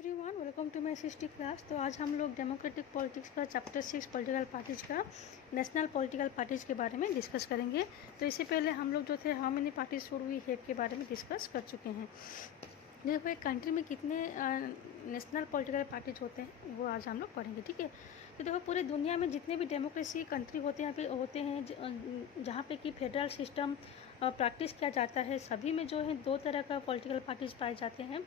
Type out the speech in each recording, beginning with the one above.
Everyone, welcome to my SST class. तो आज हम लोग डेमोक्रेटिक पॉलिटिक्स का चैप्टर 6 पॉलिटिकल पार्टीज का नेशनल पॉलिटिकल पार्टीज के बारे में डिस्कस करेंगे। तो इससे पहले हम लोग जो थे how many parties should we have के बारे में डिस्कस कर चुके हैं। देखो एक कंट्री में कितने नेशनल पॉलिटिकल पार्टीज होते हैं वो आज हम लोग पढ़ेंगे, ठीक है। तो देखो पूरे दुनिया में जितने भी डेमोक्रेसी कंट्री होते हैं होते हैं जहाँ पे कि फेडरल सिस्टम प्रैक्टिस किया जाता है, सभी में जो है दो तरह का पॉलिटिकल पार्टीज पाए जाते हैं।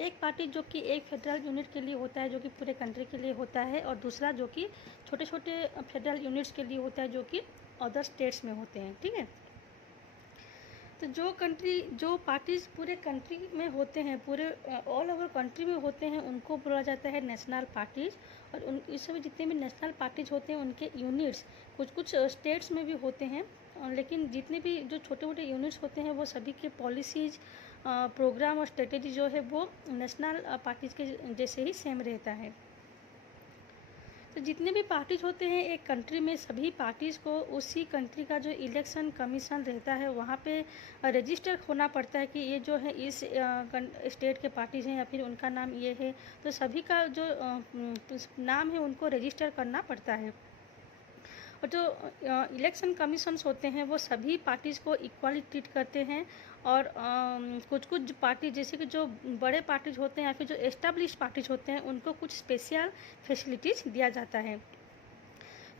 एक पार्टी जो कि एक फेडरल यूनिट के लिए होता है जो कि पूरे कंट्री के लिए होता है, और दूसरा जो कि छोटे छोटे फेडरल यूनिट्स के लिए होता है जो कि अदर स्टेट्स में होते हैं, ठीक है। तो जो पार्टीज पूरे कंट्री में होते हैं, पूरे ऑल ओवर कंट्री में होते हैं, उनको बोला जाता है नेशनल पार्टीज। और इस समय जितने भी नेशनल पार्टीज होते हैं उनके यूनिट्स कुछ कुछ स्टेट्स में भी होते हैं, लेकिन जितने भी जो छोटे मोटे यूनिट्स होते हैं वो सभी के पॉलिसीज, प्रोग्राम और स्ट्रेटेजी जो है वो नेशनल पार्टीज के जैसे ही सेम रहता है। तो जितने भी पार्टीज होते हैं एक कंट्री में, सभी पार्टीज़ को उसी कंट्री का जो इलेक्शन कमीशन रहता है वहाँ पे रजिस्टर होना पड़ता है कि ये जो है इस स्टेट के पार्टीज़ हैं या फिर उनका नाम ये है। तो सभी का जो नाम है उनको रजिस्टर करना पड़ता है। और जो इलेक्शन कमीशंस होते हैं वो सभी पार्टीज़ को इक्वली ट्रीट करते हैं। और कुछ कुछ पार्टी जैसे कि जो बड़े पार्टीज होते हैं या फिर जो एस्टेब्लिश पार्टीज होते हैं उनको कुछ स्पेशल फैसिलिटीज़ दिया जाता है।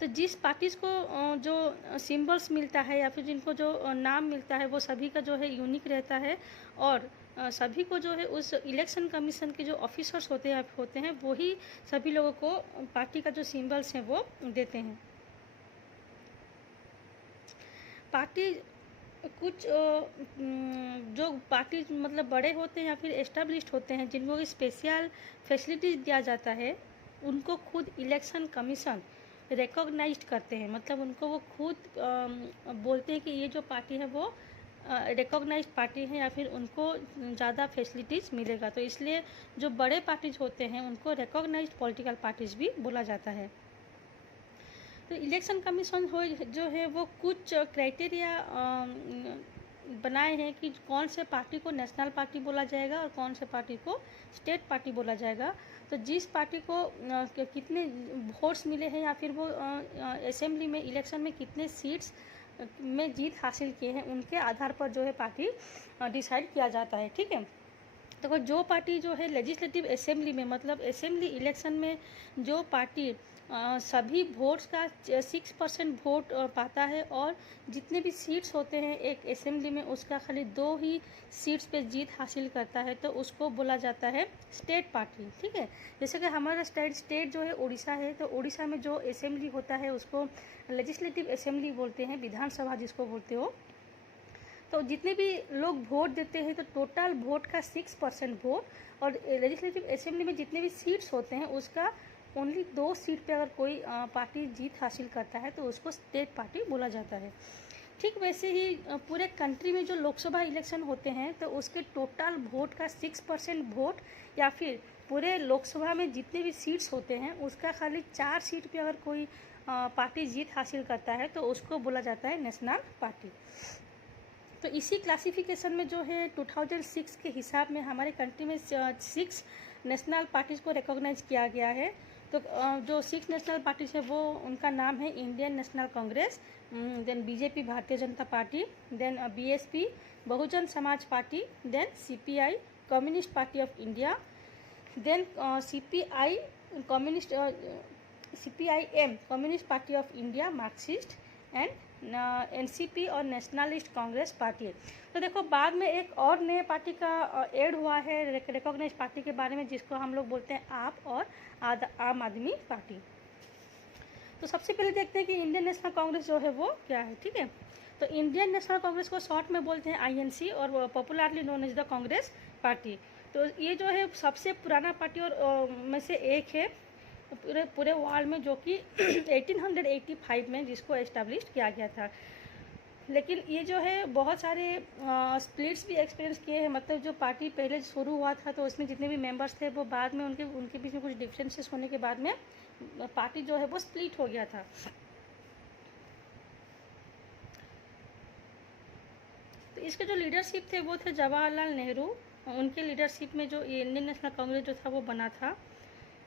तो जिस पार्टीज़ को जो सिंबल्स मिलता है या फिर जिनको जो नाम मिलता है वो सभी का जो है यूनिक रहता है। और सभी को जो है उस इलेक्शन कमीशन के जो ऑफिसर्स होते हैं वही सभी लोगों को पार्टी का जो सिंबल्स हैं वो देते हैं। पार्टी कुछ जो पार्टी मतलब बड़े होते हैं या फिर एस्टेब्लिश्ड होते हैं जिनको स्पेशल फैसिलिटीज़ दिया जाता है, उनको खुद इलेक्शन कमीशन रिकॉग्नाइज्ड करते हैं। मतलब उनको वो खुद बोलते हैं कि ये जो पार्टी है वो रिकॉग्नाइज्ड पार्टी है या फिर उनको ज़्यादा फैसिलिटीज़ मिलेगा। तो इसलिए जो बड़े पार्टीज होते हैं उनको रिकॉग्नाइज्ड पॉलिटिकल पार्टीज भी बोला जाता है। तो इलेक्शन कमीशन जो है वो कुछ क्राइटेरिया बनाए हैं कि कौन से पार्टी को नेशनल पार्टी बोला जाएगा और कौन से पार्टी को स्टेट पार्टी बोला जाएगा। तो जिस पार्टी को कितने वोट्स मिले हैं या फिर वो असेंबली में इलेक्शन में कितने सीट्स में जीत हासिल किए हैं उनके आधार पर जो है पार्टी डिसाइड किया जाता है, ठीक है। तो जो पार्टी जो है लेजिस्लेटिव असेंबली में, मतलब असेंबली इलेक्शन में जो पार्टी सभी वोट्स का 6% वोट पाता है और जितने भी सीट्स होते हैं एक असेंबली में उसका खाली 2 ही सीट्स पे जीत हासिल करता है, तो उसको बोला जाता है स्टेट पार्टी, ठीक है। जैसे कि हमारा स्टेट जो है उड़ीसा है, तो उड़ीसा में जो असेंबली होता है उसको लेजिस्लेटिव असेंबली बोलते हैं, विधानसभा जिसको बोलते हो। तो जितने भी लोग वोट देते हैं तो टोटल वोट का 6% वोट, और लेजिस्लेटिव असेंबली में जितने भी सीट्स होते हैं उसका ओनली 2 सीट पे अगर कोई पार्टी जीत हासिल करता है तो उसको स्टेट पार्टी बोला जाता है। ठीक वैसे ही पूरे कंट्री में जो लोकसभा इलेक्शन होते हैं तो उसके टोटल वोट का 6% वोट या फिर पूरे लोकसभा में जितने भी सीट्स होते हैं उसका खाली 4 सीट पे अगर कोई पार्टी जीत हासिल करता है तो उसको बोला जाता है नेशनल पार्टी। तो इसी क्लासिफिकेशन में जो है 2006 के हिसाब में हमारे कंट्री में 6 नेशनल पार्टीज़ को रिकॉग्नाइज किया गया है। तो जो 6 नेशनल पार्टीज है वो उनका नाम है Indian National Congress, then BJP Bharatiya Janata party, then BSP Bahujan Samaj party, then CPI Communist party of India, then CPI CPIM Communist party of India Marxist, and NCP और नेशनलिस्ट कांग्रेस पार्टी। तो देखो बाद में एक और नए पार्टी का ऐड हुआ है रिकॉग्नाइज पार्टी के बारे में, जिसको हम लोग बोलते हैं आप और आम आदमी पार्टी। तो सबसे पहले देखते हैं कि इंडियन नेशनल कांग्रेस जो है वो क्या है, ठीक है। तो इंडियन नेशनल कांग्रेस को शॉर्ट में बोलते हैं आईएनसी और popularly known as the Congress party. तो ये जो है सबसे पुराना पार्टी और में से एक है पूरे वर्ल्ड में, जो कि 1885 में जिसको एस्टेब्लिश किया गया था। लेकिन ये जो है बहुत सारे स्प्लिट्स भी एक्सपीरियंस किए हैं। मतलब जो पार्टी पहले शुरू हुआ था तो उसमें जितने भी मेंबर्स थे वो बाद में उनके बीच में कुछ डिफरेंसेस होने के बाद में पार्टी जो है वो स्प्लिट हो गया था। तो इसके जो लीडरशिप थे वो थे जवाहरलाल नेहरू, उनके लीडरशिप में जो इंडियन नेशनल कांग्रेस जो था वो बना था।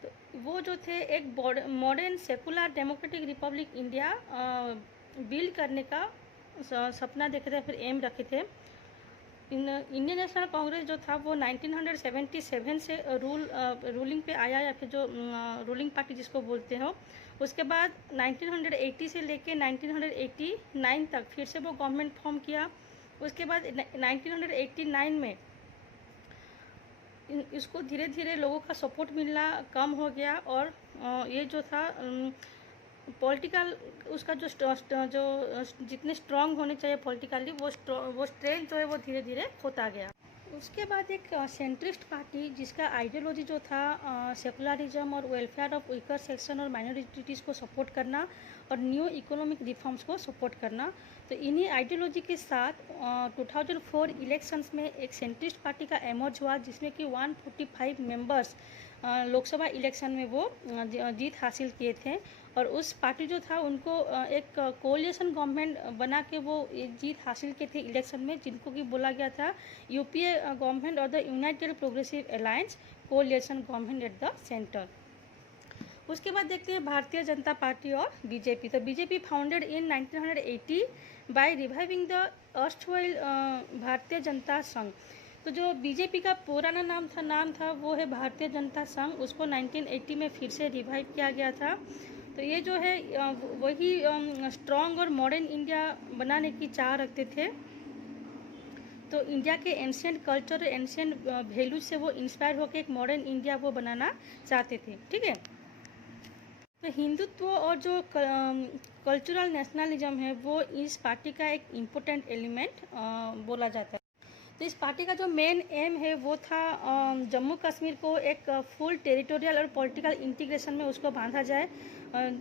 तो वो जो थे एक modern secular democratic Republic India build करने का सपना देखे थे, फिर एम रखे थे। इंडियन नेशनल कांग्रेस जो था वो 1977 से रूलिंग पे आया, या फिर जो रूलिंग पार्टी जिसको बोलते हो। उसके बाद 1980 से लेके 1989 तक फिर से वो गवर्नमेंट फॉर्म किया। उसके बाद 1989 में इसको धीरे धीरे लोगों का सपोर्ट मिलना कम हो गया, और ये जो था पॉलिटिकल उसका जो जितने स्ट्रांग होने चाहिए पॉलिटिकली, वो स्ट्रेंथ जो है वो धीरे धीरे खोता गया। उसके बाद एक सेंट्रिस्ट पार्टी जिसका आइडियोलॉजी जो था सेकुलरिज्म और वेलफेयर ऑफ वीकर सेक्शन और माइनॉरिटीज़ को सपोर्ट करना और न्यू इकोनॉमिक रिफॉर्म्स को सपोर्ट करना। तो इन्हीं आइडियोलॉजी के साथ 2004 इलेक्शंस में एक सेंट्रिस्ट पार्टी का एमर्ज हुआ, जिसमें कि 145 मेंबर्स लोकसभा इलेक्शन में वो जीत हासिल किए थे। और उस पार्टी जो था उनको एक कोलिएशन गवर्नमेंट बना के वो जीत हासिल किए थे इलेक्शन में, जिनको कि बोला गया था यूपीए गवर्नमेंट और the United progressive alliance coalition government at the centre. उसके बाद देखते हैं भारतीय जनता पार्टी और बीजेपी। तो BJP founded in 1980 by reviving the erstwhile Bharatiya Janata संघ। तो जो बीजेपी का पुराना नाम था वो है भारतीय जनता संघ, उसको 1980 में फिर से रिवाइव किया गया था। तो ये जो है वही स्ट्रॉन्ग और मॉडर्न इंडिया बनाने की चाह रखते थे। तो इंडिया के एंशिएंट कल्चर, एंशिएंट वैल्यूज से वो इंस्पायर होकर एक मॉडर्न इंडिया वो बनाना चाहते थे। ठीक है, तो हिंदुत्व और जो कल्चरल नेशनलिज्म है वो इस पार्टी का एक इम्पोर्टेंट एलिमेंट बोला जाता है। तो इस पार्टी का जो मेन एम है वो था जम्मू कश्मीर को एक फुल टेरिटोरियल और पॉलिटिकल इंटीग्रेशन में उसको बांधा जाए,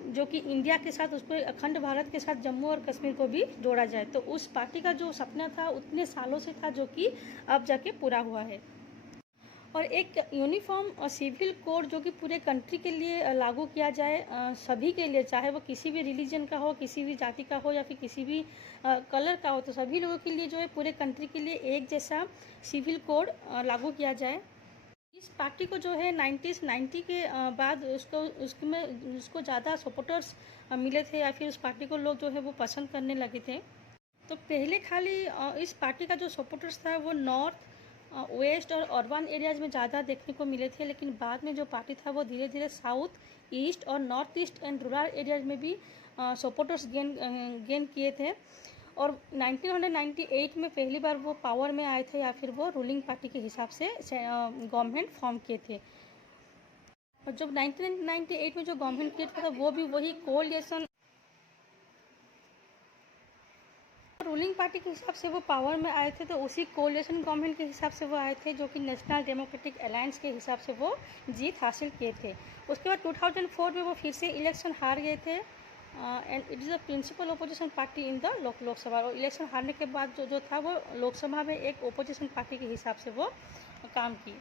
जो कि इंडिया के साथ उसको अखंड भारत के साथ जम्मू और कश्मीर को भी जोड़ा जाए। तो उस पार्टी का जो सपना था उतने सालों से था, जो कि अब जाके पूरा हुआ है। और एक यूनिफॉर्म और सिविल कोड जो कि पूरे कंट्री के लिए लागू किया जाए, सभी के लिए, चाहे वो किसी भी रिलीजन का हो, किसी भी जाति का हो, या फिर किसी भी कलर का हो, तो सभी लोगों के लिए जो है पूरे कंट्री के लिए एक जैसा सिविल कोड लागू किया जाए। इस पार्टी को जो है 1990 के बाद उसको ज़्यादा सपोर्टर्स मिले थे, या फिर उस पार्टी को लोग जो है वो पसंद करने लगे थे। तो पहले खाली इस पार्टी का जो सपोर्टर्स था वो नॉर्थ, वेस्ट और अर्बन एरियाज़ में ज़्यादा देखने को मिले थे, लेकिन बाद में जो पार्टी था वो धीरे धीरे साउथ, ईस्ट और north east and rural areas में भी सपोर्टर्स गेन किए थे। और 1998 में पहली बार वो पावर में आए थे, या फिर वो रूलिंग पार्टी के हिसाब से गवर्नमेंट फॉर्म किए थे। और जब 1998 में जो गवर्नमेंट किया था वो भी वही कोलिएशन रूलिंग पार्टी के हिसाब से वो पावर में आए थे, तो उसी कोलिएशन गवर्नमेंट के हिसाब से वो आए थे, जो कि नेशनल डेमोक्रेटिक अलायंस के हिसाब से वो जीत हासिल किए थे। उसके बाद 2004 में वो फिर से इलेक्शन हार गए थे, and it is the principal opposition party in the Lok Sabha. और इलेक्शन हारने के बाद जो था वो लोकसभा में एक ओपोजिशन पार्टी के हिसाब से वो काम की।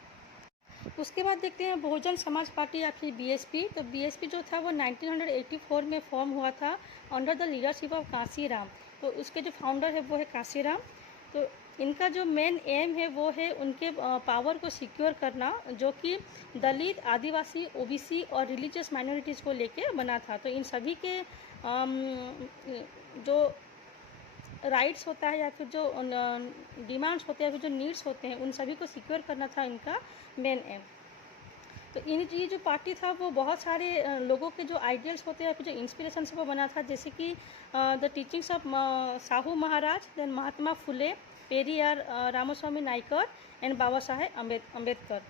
उसके बाद देखते हैं बहुजन समाज पार्टी या फिर बीएसपी। तो बीएसपी जो था वो 1984 में फॉर्म हुआ था under the leadership of Kanshiram. तो उसके जो फाउंडर है वो है कांसीराम। तो इनका जो मेन एम है वो है उनके पावर को सिक्योर करना, जो कि दलित, आदिवासी, ओबीसी और रिलीजियस माइनॉरिटीज़ को लेके बना था। तो इन सभी के जो राइट्स होता है, या फिर जो डिमांड्स होते हैं, या फिर जो नीड्स होते हैं, उन सभी को सिक्योर करना था इनका मेन एम। तो ये जो पार्टी था वो बहुत सारे लोगों के जो आइडियल्स होते हैं, या फिर जो इंस्पिरेशन से वो बना था, जैसे कि the teachings of Shahu Maharaj, then Mahatma Phule, Periyar, Ramaswamy Naicker and Baba Saheb Ambedkar.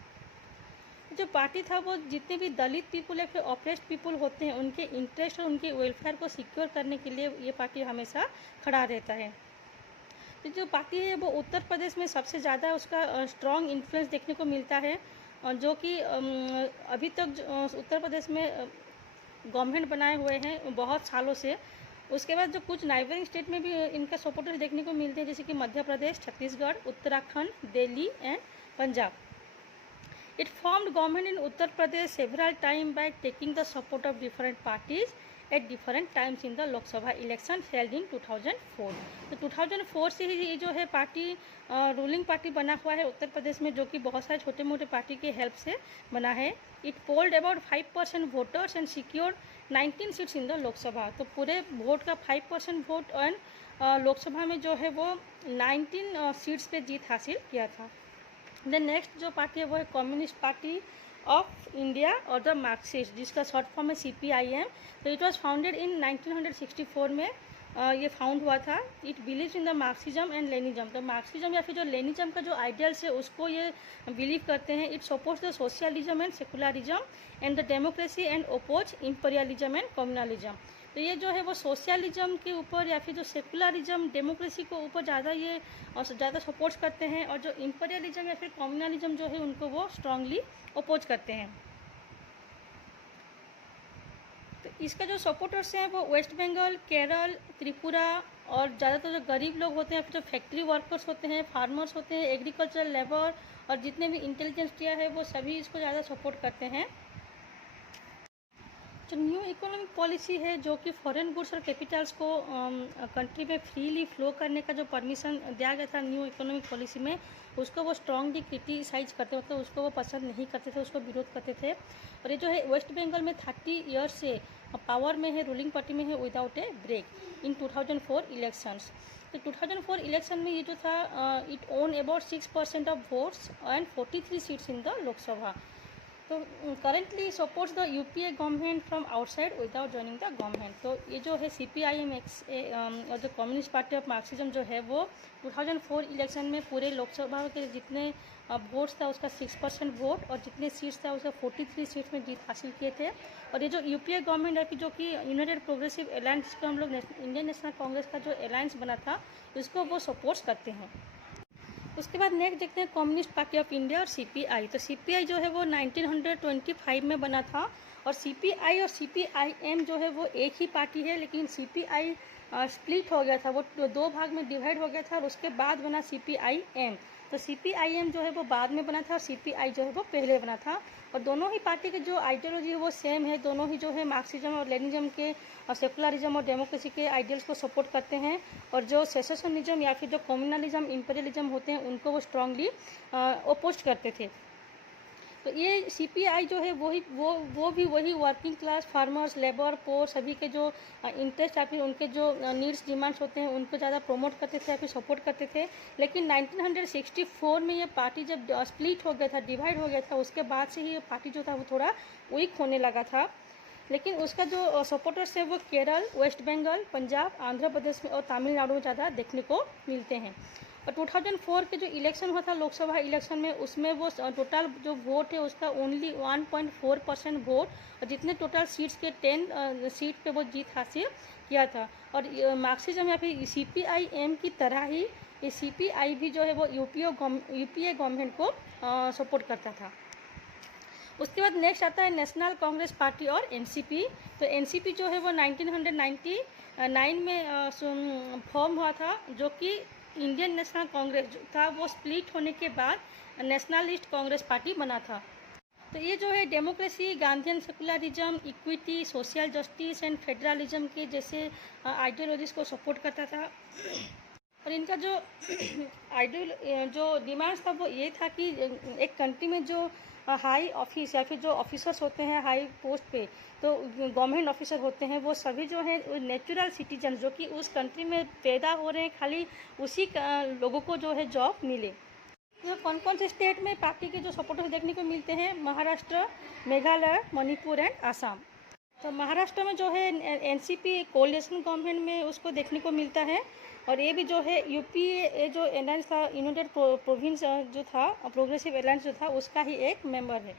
जो पार्टी था वो जितने भी दलित पीपुल या फिर ऑप्रेस्ड पीपुल होते हैं, उनके इंटरेस्ट और उनके वेलफेयर को सिक्योर करने के लिए ये पार्टी हमेशा खड़ा रहता है। तो जो पार्टी है वो उत्तर प्रदेश में सबसे ज़्यादा उसका स्ट्रॉन्ग इन्फ्लुएंस देखने को मिलता है, जो कि अभी तक उत्तर प्रदेश में गवर्नमेंट बनाए हुए हैं बहुत सालों से। उसके बाद जो कुछ नाइबरिंग स्टेट में भी इनका सपोर्टर्स देखने को मिलते हैं, जैसे कि Madhya Pradesh, Chhattisgarh, Uttarakhand, Delhi and Punjab. It formed government in Uttar Pradesh several times by taking the support of different parties at different times in the Lok Sabha election held in 2004। तो 2004 से ही ये जो है पार्टी रूलिंग पार्टी बना हुआ है उत्तर प्रदेश में, जो कि बहुत सारे छोटे मोटे पार्टी के हेल्प से बना है। It polled about 5% voters and secured 19 seats in the Lok Sabha. तो पूरे वोट का 5% वोट एंड लोकसभा में जो है वो 19 सीट्स पे जीत हासिल किया था। देन नेक्स्ट जो पार्टी है वो है कम्युनिस्ट पार्टी ऑफ इंडिया और द मार्क्सिस्ट, जिसका शॉर्ट फॉर्म है CPIM। तो इट वाज फाउंडेड इन 1964 में ये फाउंड हुआ था। It believes in the Marxism and Leninism. तो मार्क्सिज्म या फिर जो लेनिज्म का जो आइडियल्स है उसको ये बिलीव करते हैं। It supports the socialism and secularism and the democracy and oppose imperialism and communalism. तो ये जो है वो सोशलिज्म के ऊपर या फिर जो सेकुलरिज्म डेमोक्रेसी को ऊपर ज़्यादा सपोर्ट करते हैं, और जो इंपीरियलिज्म या फिर कम्युनलिज्म जो है उनको वो स्ट्रांगली अपोज करते हैं। तो इसका जो सपोर्टर्स हैं वो वेस्ट बंगाल, केरल, त्रिपुरा और ज़्यादातर जो गरीब लोग होते हैं, फिर जो फैक्ट्री वर्कर्स होते हैं, फार्मर्स होते हैं, एग्रीकल्चरल लेबर और जितने भी इंटेलिजेंसिया है वो सभी इसको ज़्यादा सपोर्ट करते हैं। जो न्यू इकोनॉमिक पॉलिसी है जो कि फॉरेन गुड्स और कैपिटल्स को कंट्री में फ्रीली फ्लो करने का जो परमिशन दिया गया था न्यू इकोनॉमिक पॉलिसी में, उसको वो स्ट्रांगली क्रिटिसाइज करते, मतलब उसको वो पसंद नहीं करते थे, उसको विरोध करते थे। और ये जो है वेस्ट बंगाल में 30 ईयर्स से पावर में है, रूलिंग पार्टी में है without a break in 2004 elections. तो 2004 इलेक्शन में ये जो था it won about 6% of votes and 43 seats in the Lok Sabha. तो currently supports the UPA government from outside without joining the government. तो ये जो है CPIM और जो कम्युनिस्ट पार्टी ऑफ मार्क्सिज्म जो है वो 2004 इलेक्शन में पूरे लोकसभा के जितने वोट्स था उसका 6% वोट और जितने सीट्स था उसका 43 सीट्स में जीत हासिल किए थे। और ये जो UPA गवर्नमेंट है कि जो कि यूनाइटेड प्रोग्रेसिव अलायंस, जिसको हम लोग इंडियन नेशनल कांग्रेस का जो अलायंस बना था उसको वो सपोर्ट्स करते हैं। उसके बाद नेक्स्ट देखते हैं कम्युनिस्ट पार्टी ऑफ इंडिया और CPI। तो CPI जो है वो 1925 में बना था और CPI और CPIM जो है वो एक ही पार्टी है, लेकिन CPI स्प्लिट हो गया था, वो 2 भाग में डिवाइड हो गया था और उसके बाद बना CPIM। तो CPIM जो है वो बाद में बना था और CPI जो है वो पहले बना था। और दोनों ही पार्टी के जो आइडियोलॉजी है वो सेम है, दोनों ही जो है मार्क्सिज्म और लेनिज्म के और सेकुलरिज्म और डेमोक्रेसी के आइडियल्स को सपोर्ट करते हैं। और जो सेसेशनिज्म या फिर जो कम्युनलिज्म, इंपीरियलिज्म होते हैं उनको वो स्ट्रांगली अपोज करते थे। तो ये CPI जो है वो भी वही वर्किंग क्लास, फार्मर्स, लेबर, पोर सभी के जो इंटरेस्ट या फिर उनके जो नीड्स, डिमांड्स होते हैं उनको ज़्यादा प्रमोट करते थे या फिर सपोर्ट करते थे। लेकिन 1964 में ये पार्टी जब स्प्लिट हो गया था, डिवाइड हो गया था, उसके बाद से ही ये पार्टी जो था वो थोड़ा वीक होने लगा था। लेकिन उसका जो सपोर्टर्स है वो केरल, वेस्ट बंगाल, पंजाब, आंध्र प्रदेश में और तमिलनाडु में ज़्यादा देखने को मिलते हैं। और 2004 के जो इलेक्शन हुआ था लोकसभा इलेक्शन में, उसमें वो टोटल जो वोट है उसका ओनली 1.4% वोट और जितने टोटल सीट्स के 10 सीट पे वो जीत हासिल किया था। और मार्क्सिज्म या फिर CPIM की तरह ही ये CPI भी जो है वो UPA गवर्नमेंट को सपोर्ट करता था। उसके बाद नेक्स्ट आता है नेशनल कांग्रेस पार्टी और NCP। तो NCP जो है वो 1999 में फॉर्म हुआ था, जो कि इंडियन नेशनल कांग्रेस जो था वो स्प्लिट होने के बाद नेशनलिस्ट कांग्रेस पार्टी बना था। तो ये जो है democracy, Gandhian secularism, equity, social justice and federalism के जैसे आइडियोलॉजीज को सपोर्ट करता था। और इनका जो डिमांड्स था वो ये था कि एक कंट्री में जो हाई ऑफिस या फिर जो ऑफिसर्स होते हैं हाई पोस्ट पे, तो गवर्नमेंट ऑफिसर होते हैं, वो सभी जो हैं नेचुरल सिटीजन जो कि उस कंट्री में पैदा हो रहे हैं, खाली उसी लोगों को जो है जॉब मिले। तो कौन कौन से स्टेट में पार्टी के जो सपोर्टर्स देखने को मिलते हैं? महाराष्ट्र, मेघालय, मणिपुर एंड आसाम। तो महाराष्ट्र में जो है NCP कोलिशन गवर्नमेंट में उसको देखने को मिलता है। और ये भी जो है UPA जो अलायंस था, यूनाइटेड प्रोविंस जो था, प्रोग्रेसिव अलायंस जो था, उसका ही एक मेंबर है।